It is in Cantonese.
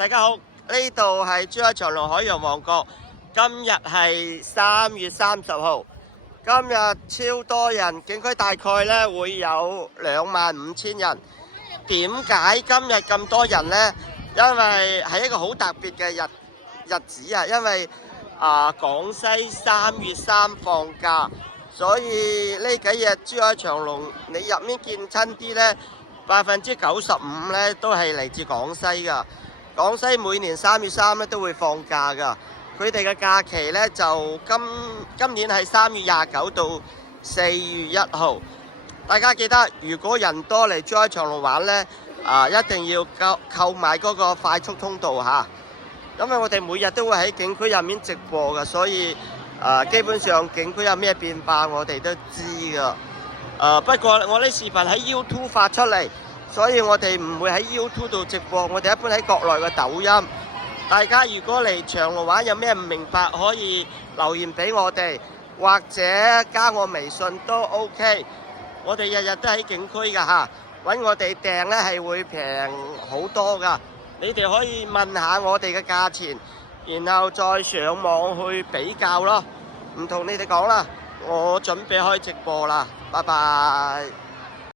大家好，呢度係珠海長隆海洋王國。今日係3月30號，今日超多人，景區大概咧會有25,000人。點解今日咁多人呢？因為係一個好特別嘅日子啊！因為廣西3月3放假，所以呢幾日珠海長隆你入面見親啲呢，95%咧都係嚟自廣西噶。廣西每年3月3咧都會放假噶，佢哋嘅假期呢，就今年係3月29到4月1號。大家記得，如果人多嚟珠海長隆玩呢，一定要購買嗰個快速通道嚇，因為我哋每日都會喺景區入面直播嘅，所以基本上景區有咩變化我哋都知㗎。不過我啲視頻喺 YouTube 發出嚟，所以我哋唔會喺 YouTube 度直播，我哋一般喺國內嘅抖音。大家如果嚟長隆玩有咩唔明白，可以留言俾我哋，或者加我微信都 OK。我哋日日都喺景區㗎嚇，揾我哋訂呢係會平好多㗎。你哋可以問下我哋嘅價錢，然後再上網去比較咯。唔同你哋講啦，我準備開直播啦，拜拜。